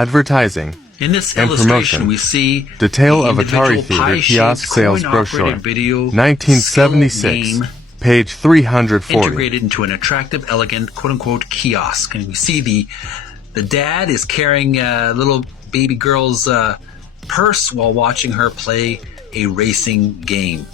Advertising In this and illustration, promotion. we see Detail the of Atari individual Theater pie-shaped Kiosk Sales coin-operated Brochure, video 1976, skill game page 340. integrated into an attractive, elegant, quote-unquote kiosk. And we see the dad is carrying a little baby girl's purse while watching her play a racing game.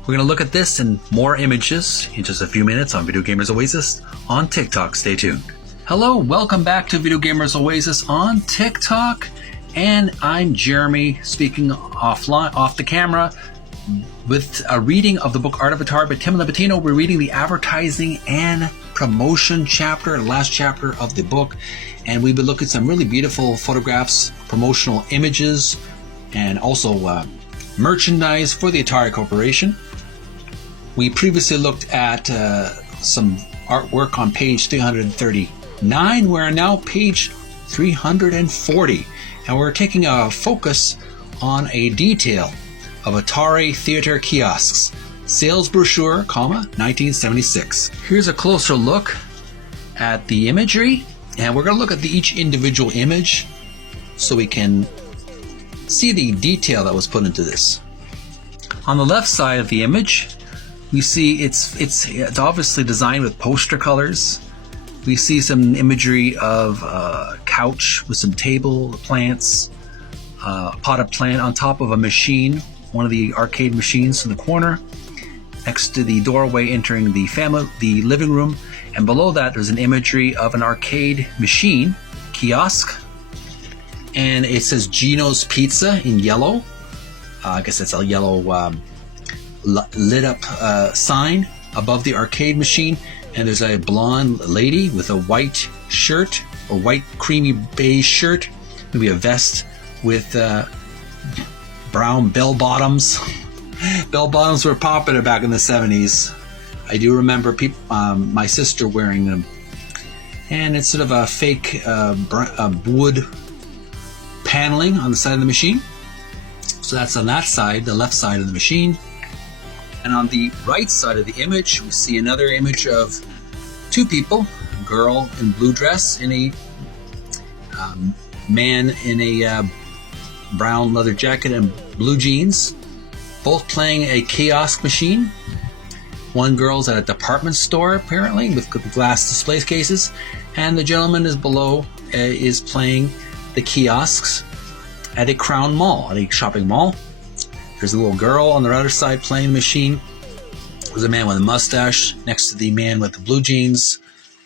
We're going to look at this and more images in just a few minutes on Video Gamers Oasis on TikTok. Stay tuned. Hello, welcome back to Video Gamers Oasis on TikTok. And I'm Jeremy, speaking off the camera with a reading of the book Art of Atari by Tim Lapetino. We're reading the advertising and promotion chapter, the last chapter of the book. And we've been looking at some really beautiful photographs, promotional images, and also merchandise for the Atari Corporation. We previously looked at some artwork on page 339. We're now page 340. And we're taking a focus on a detail of Atari Theater Kiosks. Sales brochure, 1976. Here's a closer look at the imagery. And we're going to look at each individual image so we can see the detail that was put into this. On the left side of the image, we see it's obviously designed with poster colors. We see some imagery of a couch with some table plants, a potted plant on top of a machine, one of the arcade machines in the corner, next to the doorway entering the living room. And below that, there's an imagery of an arcade machine, kiosk, and it says Gino's Pizza in yellow. I guess it's a yellow lit up sign above the arcade machine, and there's a blonde lady with a white shirt, a white creamy beige shirt, maybe a vest with brown bell bottoms. Bell bottoms were popular back in the 70s. I do remember my sister wearing them. And it's sort of a fake wood paneling on the side of the machine. So that's on that side, the left side of the machine. And on the right side of the image, we see another image of two people, a girl in blue dress and a man in a brown leather jacket and blue jeans, both playing a kiosk machine. One girl's at a department store, apparently, with glass display cases, and the gentleman is below is playing the kiosks at a Crown Mall, at a shopping mall. There's a little girl on the other side playing the machine. There's a man with a mustache next to the man with the blue jeans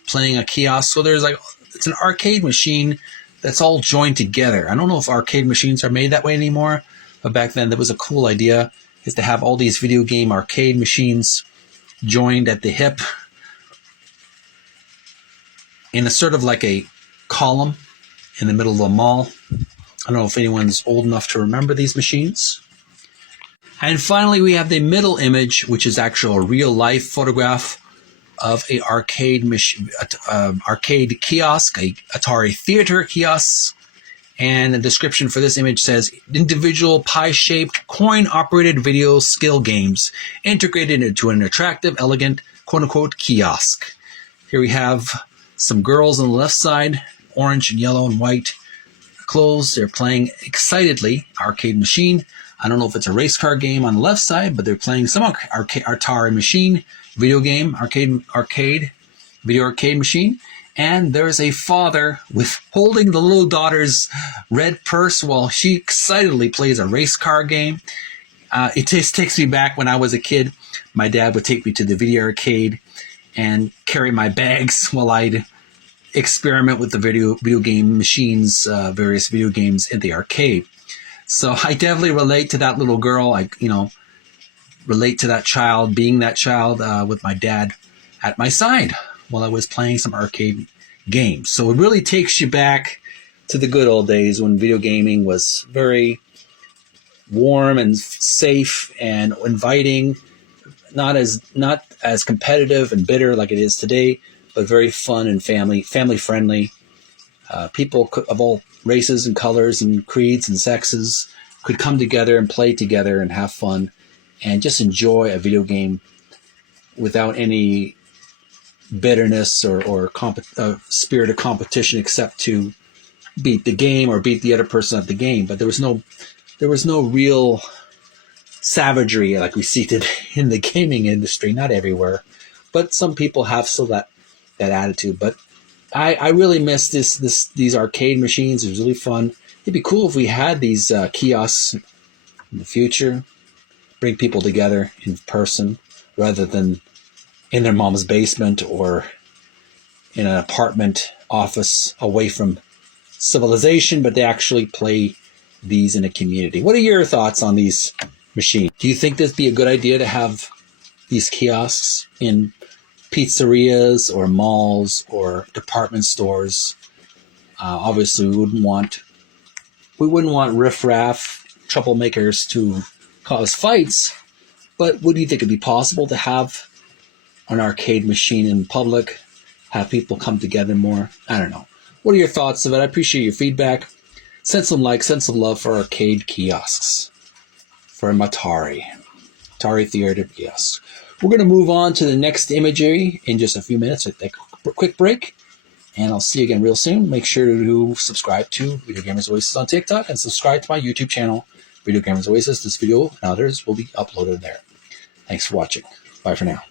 playing a kiosk. So it's an arcade machine that's all joined together. I don't know if arcade machines are made that way anymore, but back then that was a cool idea, is to have all these video game arcade machines joined at the hip in a sort of like a column in the middle of the mall. I don't know if anyone's old enough to remember these machines. And finally, we have the middle image, which is actually a real-life photograph of a arcade kiosk, a Atari Theater kiosk. And the description for this image says, individual pie-shaped, coin-operated video skill games integrated into an attractive, elegant, quote-unquote, kiosk. Here we have some girls on the left side, orange and yellow and white clothes. They're playing excitedly arcade machine. I don't know if it's a race car game on the left side, but they're playing some Atari machine, video game, video arcade machine. And there's a father holding the little daughter's red purse while she excitedly plays a race car game. It just takes me back when I was a kid. My dad would take me to the video arcade and carry my bags while I'd experiment with the video game machines, various video games in the arcade. So I definitely relate to that little girl. I relate to that child, being that child with my dad at my side while I was playing some arcade games. So it really takes you back to the good old days when video gaming was very warm and safe and inviting, not as competitive and bitter like it is today, but very fun and family friendly. People of all races and colors and creeds and sexes could come together and play together and have fun and just enjoy a video game without any bitterness or spirit of competition, except to beat the game or beat the other person at the game, but there was no real savagery like we see today in the gaming industry. Not everywhere, but some people have still that attitude. But I really miss these arcade machines. It was really fun. It'd be cool if we had these kiosks in the future. Bring people together in person rather than in their mom's basement or in an apartment office away from civilization, but they actually play these in a community. What are your thoughts on these machines? Do you think this would be a good idea to have these kiosks in pizzerias or malls or department stores? Obviously, we wouldn't want riffraff troublemakers to cause fights, but would you think it'd be possible to have an arcade machine in public, have people come together more? I don't know. What are your thoughts of it? I appreciate your feedback. Send some likes, send some love for arcade kiosks from Atari Theater Kiosk. We're going to move on to the next imagery in just a few minutes. We'll take a quick break, and I'll see you again real soon. Make sure to subscribe to Video Gamers Oasis on TikTok and subscribe to my YouTube channel, Video Gamers Oasis. This video and others will be uploaded there. Thanks for watching. Bye for now.